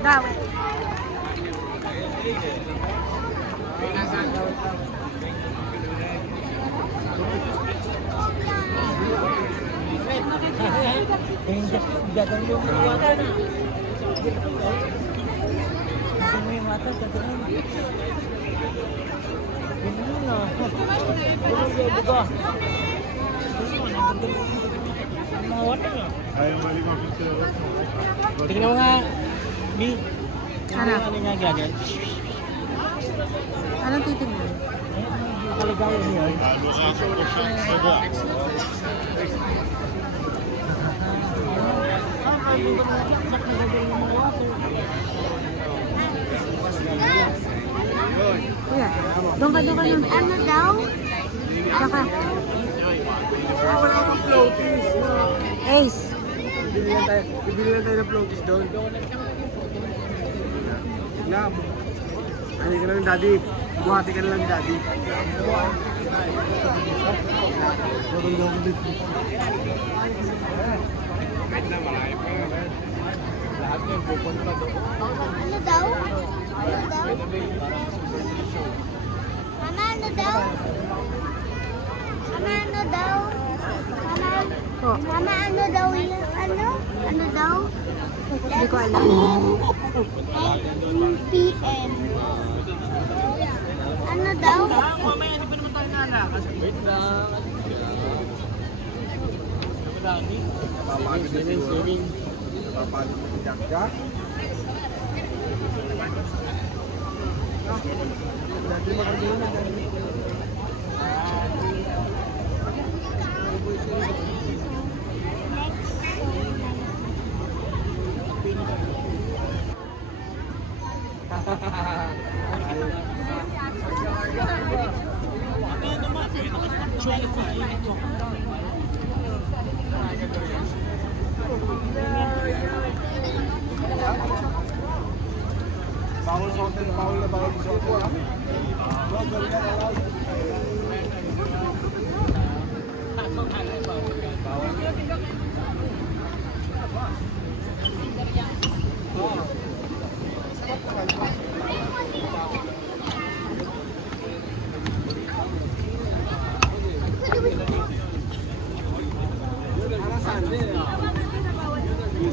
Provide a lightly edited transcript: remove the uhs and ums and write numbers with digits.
Daw. Gagal yung mata na. Gagal mo yung mata, gagal mo. Ganun na. Ganun yung buka. Mga water na. Tingnan mo nga, B. Ano? Ano nga gagawin? Anong titignan? Kaligayan niya. Kuya, doon ka nun. Ano daw? Saka. Wala akong floaties. Ace. Bibili lang tayo ng floaties doon. Lab. Ano ka lang, daddy. Buhati ka na lang, daddy. Lahat ng pupunta doon. Ano daw? Ano daw? Mama, ano daw? Mama, ano daw? Mama, Oh, mama, ano daw yun? Ano? Ano daw? hindi ko alam. 8 p.m. Ano daw? Mamaya, di pa naman tayo nalakas. Wait lang. Dami. Napapagod na siguro. Napapagod na si Jack Jack. Dati magandang na. Bawal sa hotel, bawal na bawal sa hotel. Bawal.